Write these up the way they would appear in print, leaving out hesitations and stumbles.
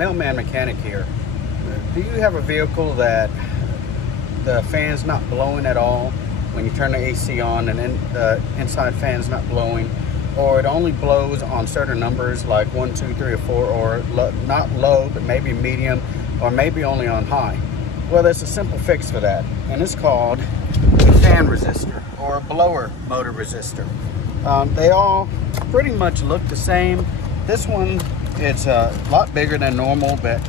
Mailman Mechanic here. Do you have a vehicle that the fan's not blowing at all when you turn the AC on, and then the inside fan's not blowing, or it only blows on certain numbers like 1, 2, 3, or 4, or not low but maybe medium, or maybe only on high? Well, there's a simple fix for that, and it's called a fan resistor or a blower motor resistor. They all pretty much look the same. This one, it's a lot bigger than normal, but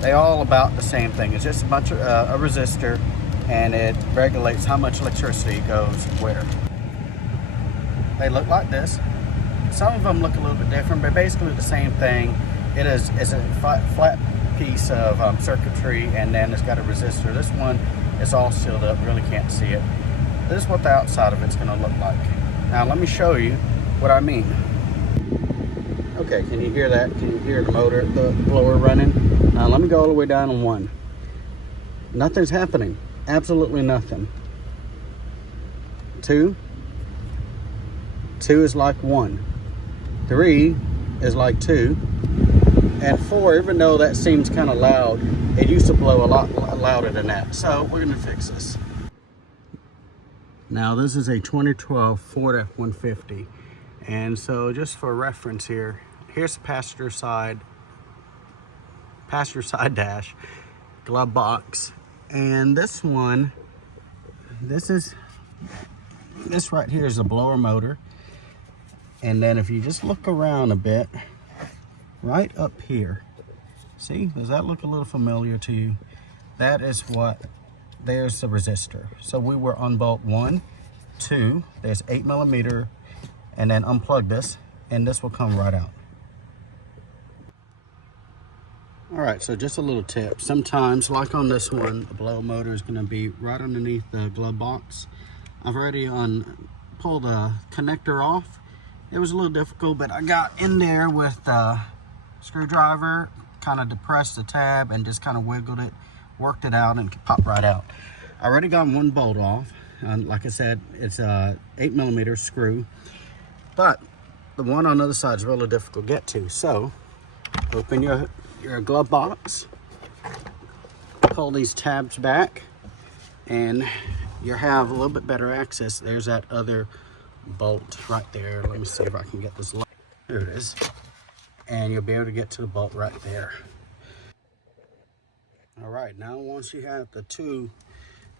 they all about the same thing. It's just a bunch of a resistor, and it regulates how much electricity goes where. They look like this. Some of them look a little bit different, but basically the same thing. It is a flat piece of circuitry, and then it's got a resistor. This one is all sealed up, really can't see it. This is what the outside of it's going to look like. Now let me show you what I mean. Okay, can you hear that? Can you hear the motor, the blower running? Now let me go all the way down on 1. Nothing's happening. Absolutely nothing. 2. 2 is like 1. 3 is like 2. And 4, even though that seems kind of loud, it used to blow a lot louder than that. So we're going to fix this. Now this is a 2012 Ford F150. And so just for reference here, here's the passenger side dash, glove box. And this one, this right here is a blower motor. And then if you just look around a bit, right up here, see, does that look a little familiar to you? That is what, there's the resistor. So we were on bolt 1, 2, there's 8mm, and then unplug this, and this will come right out. All right, so just a little tip. Sometimes, like on this one, the blower motor is gonna be right underneath the glove box. I've already pulled the connector off. It was a little difficult, but I got in there with the screwdriver, kind of depressed the tab and just kind of wiggled it, worked it out, and it popped right out. I already got one bolt off. Like I said, it's a 8mm screw, but the one on the other side is really difficult to get to. So open your glove box, pull these tabs back, and you have a little bit better access. There's that other bolt right there. Let me see if I can get this. There it is. And you'll be able to get to the bolt right there. All right, now once you have the 2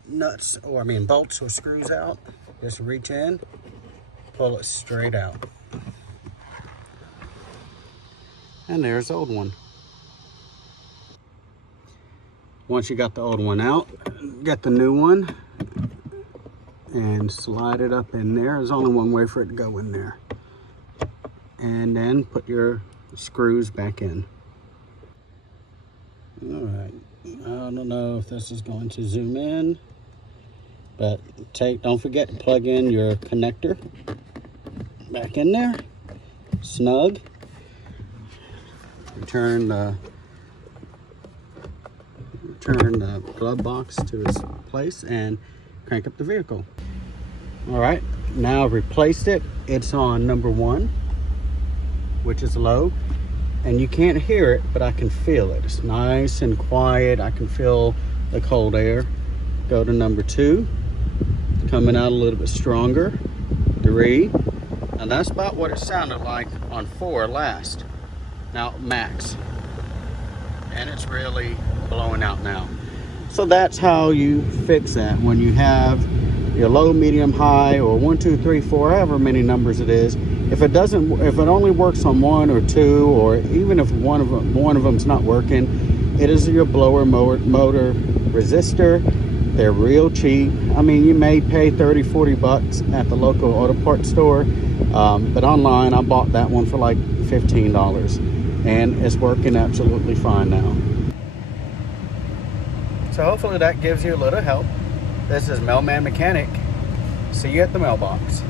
nuts, or bolts or screws out, just reach in, pull it straight out. And there's the old one. Once you got the old one out, get the new one and slide it up in there. There's only one way for it to go in there. And then put your screws back in. All right, I don't know if this is going to zoom in, but don't forget to plug in your connector back in there, snug. Return the glove box to its place and crank up the vehicle. All right, now I've replaced it. It's on number 1, which is low, and you can't hear it, but I can feel it. It's nice and quiet. I can feel the cold air. Go to number 2, coming out a little bit stronger. 3, and that's about what it sounded like on 4 last. Now max, and it's really blowing out now. So that's how you fix that. When you have your low, medium, high, or 1, 2, 3, 4, however many numbers it is, if it only works on 1 or 2, or even if one of them's not working, it is your blower motor resistor. They're real cheap. I mean, you may pay 30, 40 bucks at the local auto parts store, but online I bought that one for like $15, and it's working absolutely fine now. So hopefully that gives you a little help. This is Mailman Mechanic. See you at the mailbox.